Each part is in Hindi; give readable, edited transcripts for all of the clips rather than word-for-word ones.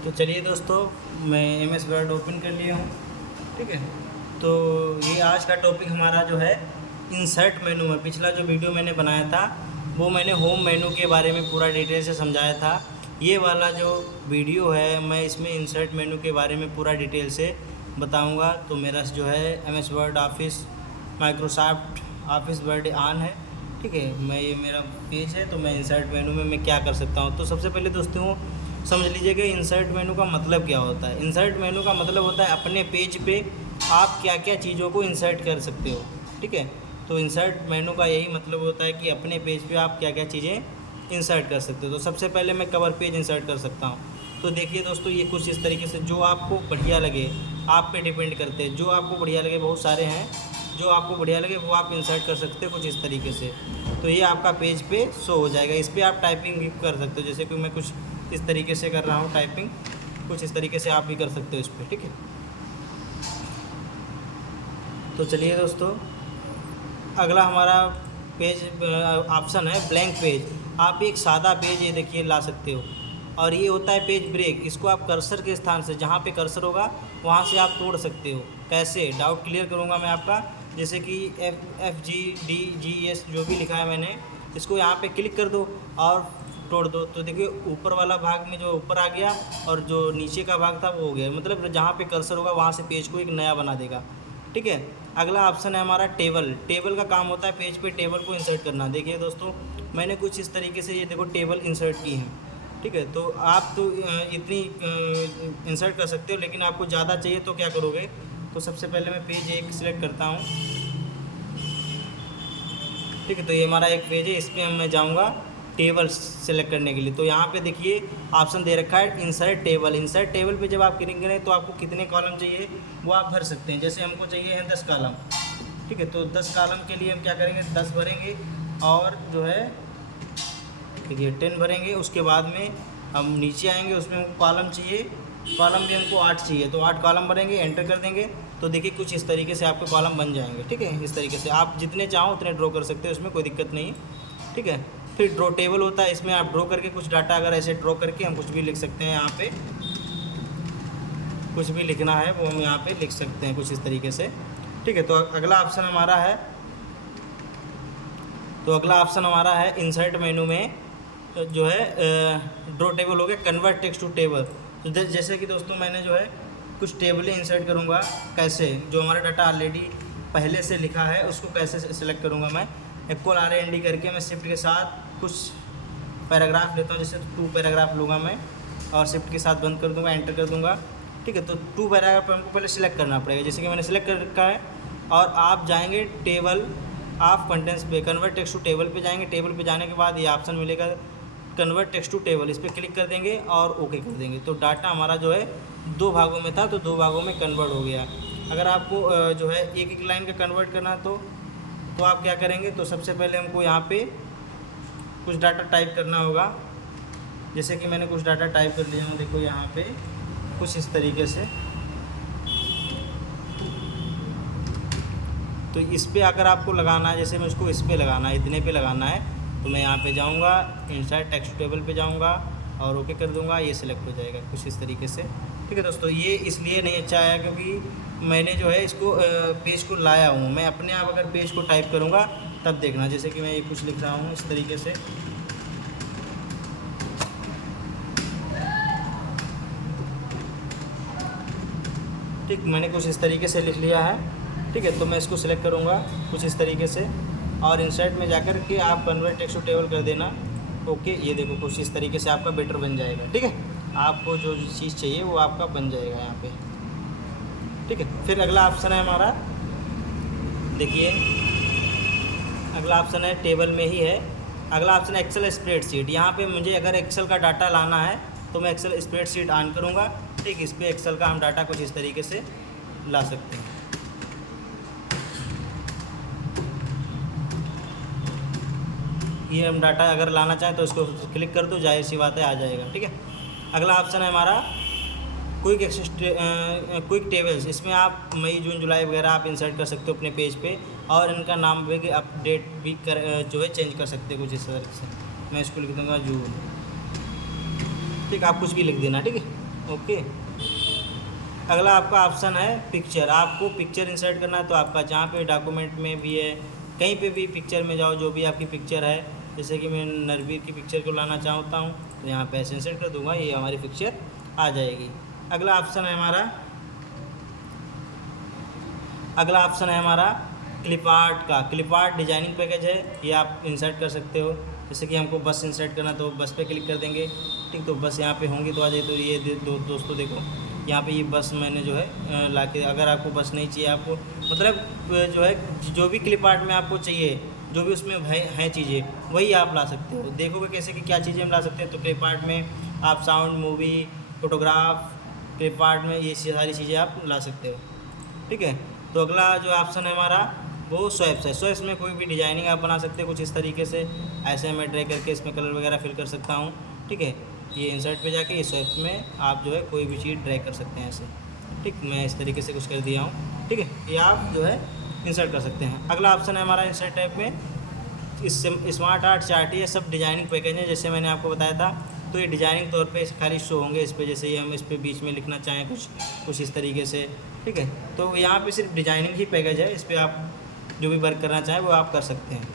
तो चलिए दोस्तों, मैं MS वर्ड ओपन कर लिया हूँ। ठीक है, तो ये आज का टॉपिक हमारा जो है इंसर्ट मेनू है। पिछला जो वीडियो मैंने बनाया था वो मैंने होम मेनू के बारे में पूरा डिटेल से समझाया था। ये वाला जो वीडियो है मैं इसमें इंसर्ट मेनू के बारे में पूरा डिटेल से बताऊंगा। तो मेरा जो है MS word office, Microsoft office word on है। ठीक है, मैं ये मेरा पेज है, तो मैं इंसर्ट मेनू में मैं क्या कर सकता हूँ। तो सबसे पहले दोस्तों समझ लीजिए कि इंसर्ट मेनू का मतलब क्या होता है। इंसर्ट मेनू का मतलब होता है अपने पेज पे आप क्या क्या चीज़ों को इंसर्ट कर सकते हो। ठीक है, तो इंसर्ट मेनू का यही मतलब होता है कि अपने पेज पे आप क्या क्या चीज़ें इंसर्ट कर सकते हो। तो सबसे पहले मैं कवर पेज इंसर्ट कर सकता हूँ। तो देखिए दोस्तों, ये कुछ इस तरीके से जो आपको बढ़िया लगे, आप पे डिपेंड करते हैं। जो आपको बढ़िया लगे, बहुत सारे हैं, जो आपको बढ़िया लगे वो आप इंसर्ट कर सकते हो कुछ इस तरीके से। तो ये आपका पेज पे शो हो जाएगा। इस पर आप टाइपिंग भी कर सकते हो, जैसे कि मैं कुछ इस तरीके से कर रहा हूँ टाइपिंग, कुछ इस तरीके से आप भी कर सकते हो इस पर। ठीक है, तो चलिए दोस्तों, अगला हमारा पेज ऑप्शन है ब्लैंक पेज। आप एक सादा पेज ये देखिए ला सकते हो। और ये होता है पेज ब्रेक। इसको आप कर्सर के स्थान से, जहाँ पे कर्सर होगा वहाँ से आप तोड़ सकते हो। कैसे, डाउट क्लियर करूँगा मैं आपका। जैसे कि FGDGS जो भी लिखा है मैंने, इसको यहाँ पे क्लिक कर दो और तोड़ दो। तो देखिए ऊपर वाला भाग में जो ऊपर आ गया और जो नीचे का भाग था वो हो गया। मतलब जहाँ पे कर्सर होगा वहाँ से पेज को एक नया बना देगा। ठीक है, अगला ऑप्शन है हमारा टेबल। टेबल का काम होता है पेज पे टेबल को इंसर्ट करना। देखिए दोस्तों, मैंने कुछ इस तरीके से ये देखो टेबल इंसर्ट की है। ठीक है, तो आप तो इतनी इंसर्ट कर सकते हो, लेकिन आपको ज़्यादा चाहिए तो क्या करोगे। तो सबसे पहले मैं पेज एक सिलेक्ट करता हूँ। ठीक है, तो ये हमारा एक पेज है, इस पर मैं जाऊँगा टेबल सेलेक्ट करने के लिए। तो यहाँ पे देखिए ऑप्शन दे रखा है इंसर्ट टेबल। इंसर्ट टेबल पे जब आप क्लिक करें तो आपको कितने कॉलम चाहिए वो आप भर सकते हैं। जैसे हमको चाहिए है 10 कॉलम। ठीक है, तो 10 कॉलम के लिए हम क्या करेंगे, 10 भरेंगे और जो है देखिए 10 भरेंगे। उसके बाद में हम नीचे आएंगे, उसमें हमको कॉलम चाहिए, कॉलम भी हमको 8 चाहिए, तो 8 कॉलम भरेंगे, एंटर कर देंगे। तो देखिए कुछ इस तरीके से आपके कॉलम बन जाएंगे। ठीक है, इस तरीके से आप जितने चाहो उतने ड्रॉ कर सकते हो, उसमें कोई दिक्कत नहीं है। ठीक है, फिर ड्रॉ टेबल होता है, इसमें आप ड्रॉ करके कुछ डाटा, अगर ऐसे ड्रॉ करके हम कुछ भी लिख सकते हैं। यहाँ पे कुछ भी लिखना है वो हम यहाँ पे लिख सकते हैं कुछ इस तरीके से। ठीक है, तो अगला ऑप्शन हमारा है, इंसर्ट मेनू में जो है ड्रॉ टेबल हो गया, कन्वर्ट टेक्स्ट टू टेबल। तो जैसे कि दोस्तों मैंने जो है कुछ टेबलें इंसर्ट करूँगा। कैसे, जो हमारा डाटा ऑलरेडी पहले से लिखा है उसको कैसे सिलेक्ट करूँगा मैं। RAND करके मैं शिफ्ट के साथ कुछ पैराग्राफ लेता हूँ, जैसे 2 पैराग्राफ लूँगा मैं और शिफ्ट के साथ बंद कर दूँगा, एंटर कर दूँगा। ठीक है, तो 2 पैराग्राफ पर हमको पहले सिलेक्ट करना पड़ेगा, जैसे कि मैंने सिलेक्ट कर रखा है। और आप जाएंगे टेबल ऑफ कंटेंट्स पे, कन्वर्ट टेक्स्ट टू टेबल पे जाएंगे। टेबल पे जाने के बाद ये ऑप्शन मिलेगा कन्वर्ट टेक्स्ट टू टेबल, इस पर क्लिक कर देंगे और ओके कर देंगे। तो डाटा हमारा जो है 2 भागों में था, तो 2 भागों में कन्वर्ट हो गया। अगर आपको जो है एक एक लाइन का कन्वर्ट करना तो आप क्या करेंगे, तो सबसे पहले हमको यहाँ पे कुछ डाटा टाइप करना होगा। जैसे कि मैंने कुछ डाटा टाइप कर लिया हूँ, देखो यहाँ पे कुछ इस तरीके से। तो इस पर अगर आपको लगाना है, जैसे मैं उसको इस पर लगाना है, इतने पे लगाना है, तो मैं यहाँ पे जाऊँगा, इंसर्ट टेक्स्ट टेबल पे जाऊँगा और ओके कर दूँगा, ये सिलेक्ट हो जाएगा कुछ इस तरीके से। ठीक है दोस्तों, ये इसलिए नहीं अच्छा आया क्योंकि मैंने जो है इसको पेज को लाया हूँ। मैं अपने आप अगर पेज को टाइप करूँगा तब देखना। जैसे कि मैं ये कुछ लिख रहा हूँ इस तरीके से। ठीक, मैंने कुछ इस तरीके से लिख लिया है। ठीक है, तो मैं इसको सिलेक्ट करूँगा कुछ इस तरीके से और इंसर्ट में जाकर के आप कन्वर्ट टेक्स्ट टू टेबल कर देना। ओके, ये देखो कुछ इस तरीके से आपका बेटर बन जाएगा। ठीक है, आपको जो चीज़ चाहिए वो आपका बन जाएगा यहाँ पे। ठीक है, फिर अगला ऑप्शन है हमारा, देखिए अगला ऑप्शन है टेबल में ही है। अगला ऑप्शन है एक्सेल स्प्रेडशीट। यहाँ पे मुझे अगर एक्सेल का डाटा लाना है तो मैं एक्सेल स्प्रेडशीट ऑन करूँगा। ठीक, इस पर एक्सेल का हम डाटा कुछ इस तरीके से ला सकते हैं। ये हम डाटा अगर लाना चाहें तो इसको क्लिक कर दो, जाहिर सी बात है आ जाएगा। ठीक है, अगला ऑप्शन है हमारा क्विक टेबल्स। इसमें आप मई जून जुलाई वगैरह आप इंसर्ट कर सकते हो अपने पेज पे और इनका नाम भी अपडेट भी जो है चेंज कर सकते हो कुछ इस तरह से। मैं इसको लिख दूँगा जून। ठीक, आप कुछ भी लिख देना। ठीक है, ओके। अगला आपका ऑप्शन है पिक्चर। आपको पिक्चर इंसर्ट करना है तो आपका जहाँ पे डॉक्यूमेंट में भी है, कहीं पे भी पिक्चर में जाओ, जो भी आपकी पिक्चर है, जैसे कि मैं नरवीर की पिक्चर को लाना चाहता हूँ तो यहाँ पे ऐसे इंसर्ट कर दूँगा, ये हमारी पिक्चर आ जाएगी। अगला ऑप्शन है हमारा क्लिप आर्ट का। क्लिप आर्ट डिजाइनिंग पैकेज है, ये आप इंसर्ट कर सकते हो। जैसे कि हमको बस इंसर्ट करना तो बस पे क्लिक कर देंगे, ठीक। तो बस यहाँ पे होंगी तो आ जाए। तो ये दोस्तों देखो यहाँ पे ये बस मैंने जो है ला के, अगर आपको बस नहीं चाहिए, आपको मतलब जो है जो भी क्लिप आर्ट में आपको चाहिए, जो भी उसमें हैं चीज़ें, वही आप ला सकते हो। देखोगे कैसे कि क्या चीज़ें हम ला सकते हैं। तो क्लिप आर्ट में आप sound, movie, photograph, clip art में ये सारी चीज़ें आप ला सकते हो, ठीक है। तो अगला जो ऑप्शन है हमारा वो स्वैप्स है। स्वैप्स में कोई भी डिजाइनिंग आप बना सकते हो कुछ इस तरीके से। ऐसे मैं ड्रैग करके इसमें कलर वगैरह फिल कर सकता हूँ, ठीक है। ये इंसर्ट पे जाके ये स्वैप्स में आप जो है कोई भी चीज़ ड्रैग कर सकते हैं ऐसे, ठीक। मैं इस तरीके से कुछ कर दिया हूँ, ठीक है। ये आप जो है इंसर्ट कर सकते हैं। अगला ऑप्शन है हमारा इंसर्ट टैब में इस स्मार्ट आर्ट चार्ट, ये सब डिजाइनिंग पैकेज है जैसे मैंने आपको बताया था। तो ये डिजाइनिंग तौर पे खाली शो होंगे इस पे, जैसे ये हम इस पे बीच में लिखना चाहें कुछ इस तरीके से, ठीक है। तो यहाँ पे सिर्फ डिजाइनिंग ही पैकेज है, इस पर आप जो भी वर्क करना चाहें वो आप कर सकते हैं,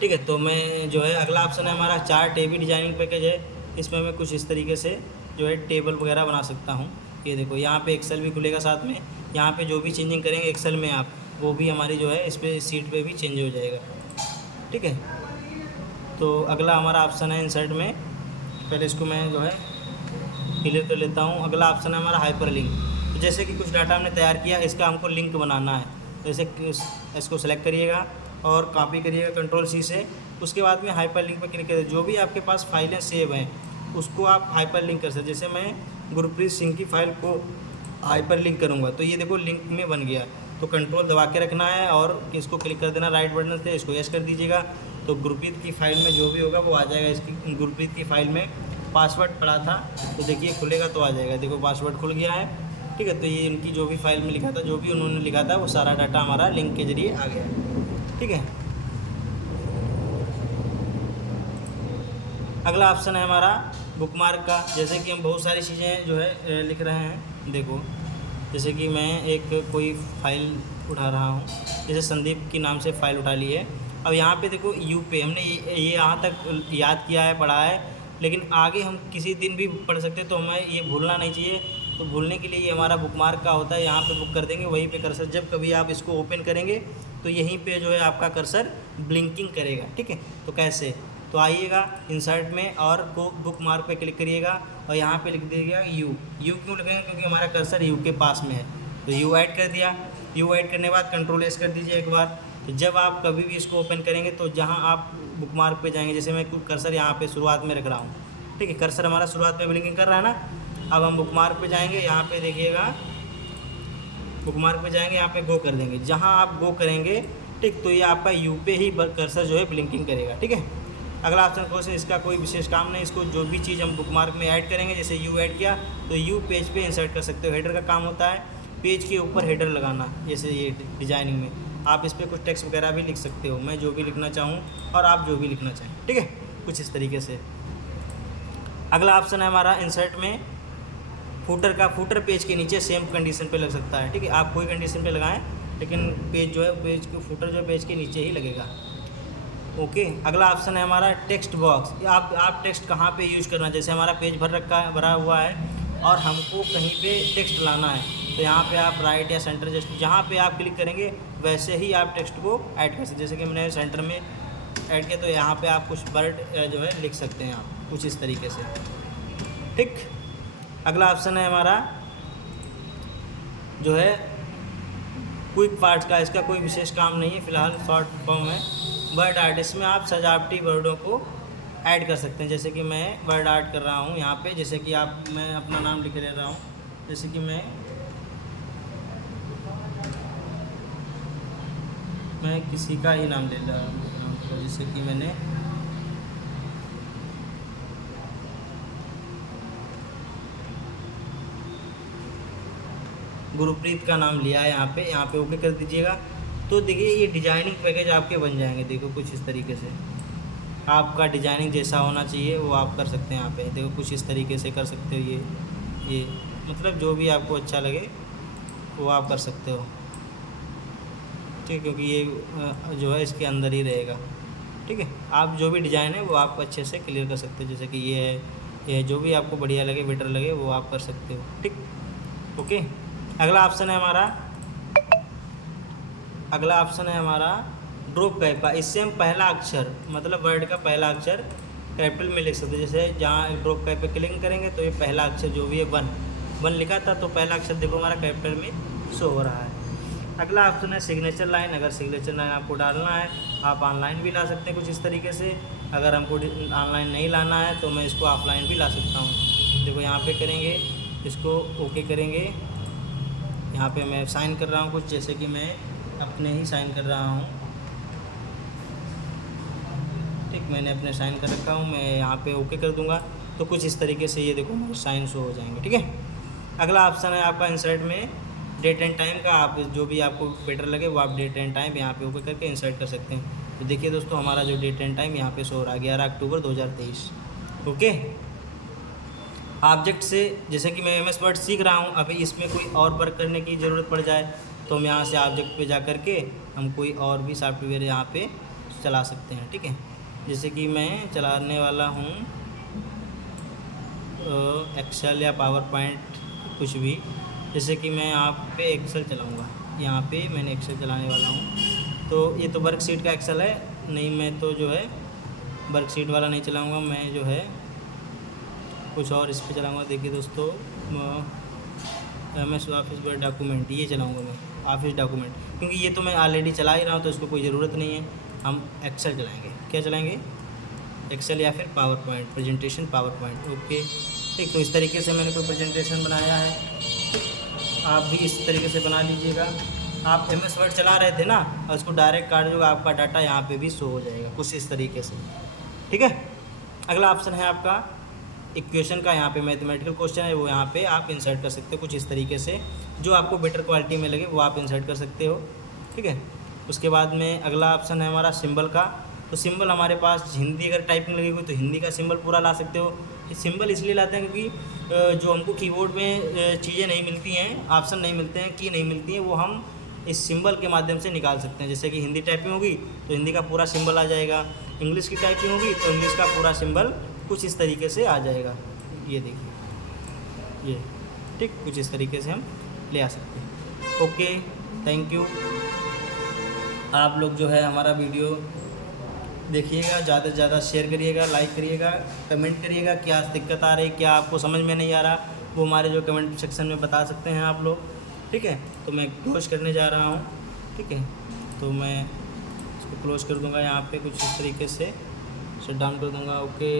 ठीक है। तो मैं जो है अगला ऑप्शन है हमारा चार्ट टेबल डिजाइनिंग पैकेज है। इसमें मैं कुछ इस तरीके से जो है टेबल वगैरह बना सकता हूँ। ये देखो यहाँ पे एक्सेल भी खुलेगा साथ में, यहाँ पे जो भी चेंजिंग करेंगे एक्सेल में आप, वो भी हमारी जो है इस पर सीट पे भी चेंज हो जाएगा, ठीक है। तो अगला हमारा ऑप्शन है इंसर्ट में, पहले इसको मैं जो है क्लियर कर लेता हूँ। अगला ऑप्शन है हमारा हाइपर लिंक। तो जैसे कि कुछ डाटा हमने तैयार किया, इसका हमको लिंक बनाना है। जैसे इसको सेलेक्ट करिएगा और कॉपी करिएगा कंट्रोल-C से। उसके बाद में हाइपर लिंक पर क्लिक करिए। जो भी आपके पास फाइलें सेव हैं उसको आप हाइपर लिंक कर सकते। जैसे मैं गुरप्रीत सिंह की फ़ाइल को हाइपर लिंक करूँगा तो ये देखो लिंक में बन गया। तो कंट्रोल दबा के रखना है और इसको क्लिक कर देना राइट बटन से, इसको यस कर दीजिएगा। तो गुरप्रीत की फ़ाइल में जो भी होगा वो आ जाएगा। इसकी गुरप्रीत की फ़ाइल में पासवर्ड पड़ा था तो देखिए खुलेगा तो आ जाएगा। देखो पासवर्ड खुल गया है, ठीक है। तो ये इनकी जो भी फाइल में लिखा था, जो भी उन्होंने लिखा था, वो सारा डाटा हमारा लिंक के जरिए आ गया, ठीक है। अगला ऑप्शन है हमारा बुकमार्क का। जैसे कि हम बहुत सारी चीज़ें जो है लिख रहे हैं, देखो जैसे कि मैं एक कोई फ़ाइल उठा रहा हूँ, जैसे संदीप के नाम से फ़ाइल उठा ली है। अब यहाँ पे देखो यू पे हमने ये यहाँ तक याद किया है, पढ़ा है, लेकिन आगे हम किसी दिन भी पढ़ सकते हैं तो हमें ये भूलना नहीं चाहिए। तो भूलने के लिए ये हमारा बुकमार्क का होता है, यहाँ पे बुक कर देंगे, वहीं पे कर्सर जब कभी आप इसको ओपन करेंगे तो यहीं पे जो है आपका कर्सर ब्लिंकिंग करेगा, ठीक है। तो कैसे, तो आइएगा इंसर्ट में और बुकमार्क पे क्लिक करिएगा और यहाँ पे लिख दीजिएगा यू। यू क्यों लिखेंगे, क्योंकि हमारा कर्सर यू के पास में है। तो यू ऐड कर दिया। यू ऐड करने के बाद कंट्रोल-S कर दीजिए एक बार। तो जब आप कभी भी इसको ओपन करेंगे तो जहाँ आप बुकमार्क पे जाएंगे, जैसे मैं कर्सर यहाँ पे शुरुआत में रख रहा हूँ, ठीक है। कर्सर हमारा शुरुआत में ब्लिंकिंग कर रहा है ना। अब हम बुकमार्क पे जाएंगे, यहाँ पे देखिएगा बुकमार्क पे जाएंगे, यहाँ पे गो कर देंगे। जहाँ आप गो करेंगे, ठीक, तो ये आपका यू पे ही कर्सर जो है ब्लिंकिंग करेगा, ठीक है। अगला ऑप्शन कोर्स है, इसका कोई विशेष काम नहीं। इसको जो भी चीज़ हम बुकमार्क में ऐड करेंगे, जैसे यू ऐड किया तो यू पेज पे इंसर्ट कर सकते हो। हेडर का काम होता है पेज के ऊपर हेडर लगाना, जैसे ये डिजाइनिंग में आप इस पर कुछ टेक्स्ट वगैरह भी लिख सकते हो, मैं जो भी लिखना चाहूँ और आप जो भी लिखना चाहें, ठीक है, कुछ इस तरीके से। अगला ऑप्शन है हमारा इंसर्ट में फूटर का। फूटर पेज के नीचे सेम कंडीशन पे लग सकता है, ठीक है। आप कोई कंडीशन पे लगाएं, लेकिन पेज जो है पेज के फूटर जो है पेज के नीचे ही लगेगा, ओके। अगला ऑप्शन है हमारा टेक्स्ट बॉक्स। आप टेक्स्ट कहाँ पे यूज़ करना, जैसे हमारा पेज भरा हुआ है और हमको कहीं पे टेक्स्ट लाना है तो यहाँ पे आप राइट या सेंटर जस्ट जहाँ पे आप क्लिक करेंगे वैसे ही आप टेक्स्ट को ऐड कर सकते। जैसे कि मैंने सेंटर में ऐड किया तो यहाँ पे आप कुछ वर्ड जो है लिख सकते हैं आप कुछ इस तरीके से, ठीक। अगला ऑप्शन है हमारा जो है क्विक पार्ट्स का। इसका कोई विशेष काम नहीं है, फ़िलहाल शॉर्ट फॉर्म है। वर्ड आर्ट, इसमें आप सजावटी वर्डों को ऐड कर सकते हैं। जैसे कि मैं वर्ड आर्ट कर रहा हूँ यहाँ पे, जैसे कि मैं अपना नाम लिख ले रहा हूँ, जैसे कि मैं किसी का ही नाम ले रहा हूँ, जैसे कि मैंने गुरप्रीत का नाम लिया है यहाँ पे ओके कर दीजिएगा। तो देखिए ये डिजाइनिंग पैकेज आपके बन जाएंगे, देखो कुछ इस तरीके से, आपका डिजाइनिंग जैसा होना चाहिए वो आप कर सकते हैं। यहाँ पे देखो कुछ इस तरीके से कर सकते हो। ये मतलब जो भी आपको अच्छा लगे वो आप कर सकते हो, ठीक है, क्योंकि ये जो है इसके अंदर ही रहेगा। ठीक है, आप जो भी डिज़ाइन है वो आप अच्छे से क्लियर कर सकते हो, जैसे कि ये है, ये जो भी आपको बढ़िया लगे, बेटर लगे, वो आप कर सकते हो। ठीक, ओके। अगला ऑप्शन है हमारा ड्रॉप कैप का। इससे हम पहला अक्षर, मतलब वर्ड का पहला अक्षर कैपिटल में लिख सकते हैं। जैसे जहाँ ड्रॉप कैप पे क्लिक करेंगे तो ये पहला अक्षर जो भी है वन लिखा था, तो पहला अक्षर देखो हमारा कैपिटल में शो हो रहा है। अगला ऑप्शन है सिग्नेचर लाइन। अगर सिग्नेचर लाइन आपको डालना है, आप ऑनलाइन भी ला सकते हैं कुछ इस तरीके से। अगर हमको ऑनलाइन नहीं लाना है तो मैं इसको ऑफलाइन भी ला सकता हूँ। देखो यहाँ पे करेंगे, इसको ओके करेंगे। यहाँ पे मैं साइन कर रहा हूँ कुछ, जैसे कि मैं अपने ही साइन कर रहा हूँ। ठीक, मैंने अपने साइन कर रखा हूँ। मैं यहाँ पे ओके कर दूँगा तो कुछ इस तरीके से ये देखो मेरे साइन शो हो जाएंगे। ठीक है, अगला ऑप्शन है आपका इंसर्ट में डेट एंड टाइम का। आप जो भी आपको बेटर लगे वो आप डेट एंड टाइम यहाँ पे ओके करके इंसर्ट कर सकते हैं। तो देखिए दोस्तों, हमारा जो डेट एंड टाइम यहाँ पे शो हो रहा है 11 अक्टूबर 2023। ओके, ऑब्जेक्ट से जैसे कि मैं MS वर्ड सीख रहा हूँ, अभी इसमें कोई और वर्क करने की ज़रूरत पड़ जाए तो हम यहाँ से ऑब्जेक्ट पे जा कर के हम कोई और भी सॉफ्टवेयर यहाँ पे चला सकते हैं। ठीक है, जैसे कि मैं चलाने वाला हूँ एक्सेल या पावर पॉइंट कुछ भी। जैसे कि मैं यहाँ पे एक्सेल चलाऊँगा, यहाँ पे मैंने एक्सेल चलाने वाला हूँ। तो ये तो वर्कशीट का एक्सेल है, नहीं मैं तो जो है वर्कशीट वाला नहीं चलाऊँगा, मैं जो है कुछ और इस पर चलाऊँगा। देखिए दोस्तों, MS ऑफिस वर्ड डॉक्यूमेंट ये चलाऊँगा मैं, ऑफिस डॉक्यूमेंट, क्योंकि ये तो मैं ऑलरेडी चला ही रहा हूँ तो इसको कोई ज़रूरत नहीं है। हम एक्सेल चलाएँगे। क्या चलाएँगे? एक्सेल या फिर power point, presentation power point. Okay, ठीक, तो इस तरीके से मैंने कोई प्रेजेंटेशन बनाया है, आप भी इस तरीके से बना लीजिएगा। आप MS वर्ड चला रहे थे ना, और उसको डायरेक्ट काट दीजिएगा, आपका डाटा यहाँ पे भी शो हो जाएगा कुछ इस तरीके से। ठीक है, अगला ऑप्शन है आपका इक्वेशन का। यहाँ पे मैथमेटिकल क्वेश्चन है, वो यहाँ पे आप इंसर्ट कर सकते हो कुछ इस तरीके से। जो आपको बेटर क्वालिटी में लगे वो आप इंसर्ट कर सकते हो। ठीक है, उसके बाद में अगला ऑप्शन है हमारा सिंबल का। तो सिंबल हमारे पास हिंदी अगर टाइपिंग लगी हुई तो हिंदी का सिंबल पूरा ला सकते हो। सिंबल इसलिए लाते हैं क्योंकि जो हमको कीबोर्ड में चीज़ें नहीं मिलती हैं, ऑप्शन नहीं मिलते हैं, की नहीं मिलती हैं, वो हम इस सिंबल के माध्यम से निकाल सकते हैं। जैसे कि हिंदी टाइपिंग होगी तो हिंदी का पूरा सिंबल आ जाएगा, इंग्लिश की टाइपिंग होगी तो इंग्लिश का पूरा सिंबल कुछ इस तरीके से आ जाएगा। ये देखिए, ये ठीक कुछ इस तरीके से हम ले आ सकते हैं। Okay, thank you. आप लोग जो है हमारा वीडियो देखिएगा, ज़्यादा से ज़्यादा शेयर करिएगा, लाइक करिएगा, कमेंट करिएगा क्या दिक्कत आ रही, क्या आपको समझ में नहीं आ रहा, वो हमारे जो कमेंट सेक्शन में बता सकते हैं आप लोग। ठीक है, तो मैं क्लोज करने जा रहा हूँ। ठीक है, तो मैं इसको क्लोज कर दूँगा यहाँ पे कुछ इस तरीके से शट डाउन कर दूँगा। ओके।